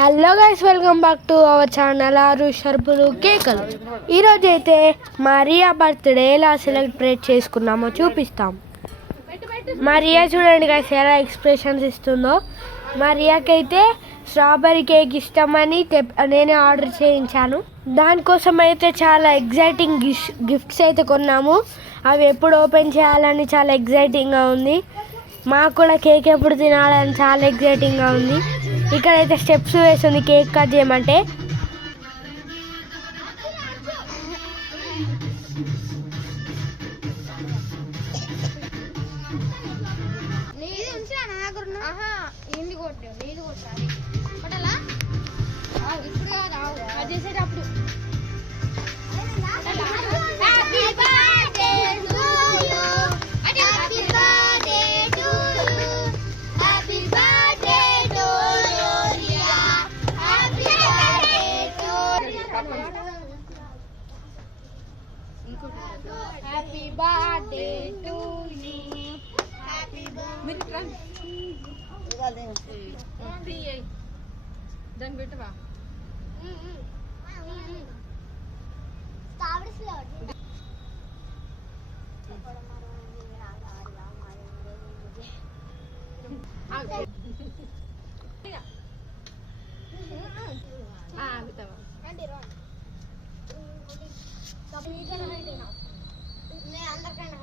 Hello guys welcome back to our channel ఆరు షర్పులు కేకలు ఈరోజు అయితే మరియా బర్త్డే ఎలా సెలబ్రేట్ చేసుకున్నామో చూపిస్తాం. మరియా చూడండి గైస్ ఎలా ఎక్స్ప్రెషన్స్ ఇస్తుందో. మరియాకైతే స్ట్రాబెరీ కేక్ ఇష్టమని తెప్- నేనే ఆర్డర్ చేయించాను. దానికోసం అయితే చాలా ఎగ్జైటింగ్ గిఫ్ట్స్ అయితే కొన్నాము. అవి ఎప్పుడు ఓపెన్ చేయాలని చాలా ఎగ్జైటింగ్గా ఉంది. మాకు కూడా కేక్ ఎప్పుడు తినాలని చాలా ఎగ్జైటింగ్గా ఉంది. ఇక్కడైతే స్టెప్స్ వేస్తుంది కేక్ కట్ చేయమంటే. నీది Happy birthday to you. Happy birthday. मेरी डन बेटा वाह स्टार स्लॉट हाँ बेटा वाह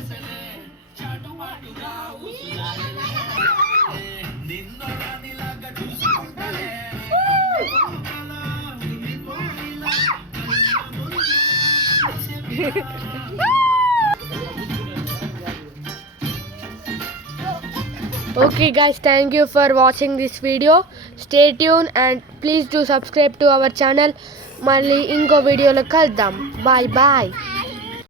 You happy దాన్ని పెట్టవా ఆగుతావా okay guys thank you for watching this video stay tune and please do subscribe to our channel మళ్ళీ ఇంకో వీడియోలో కలుద్దాం. Bye bye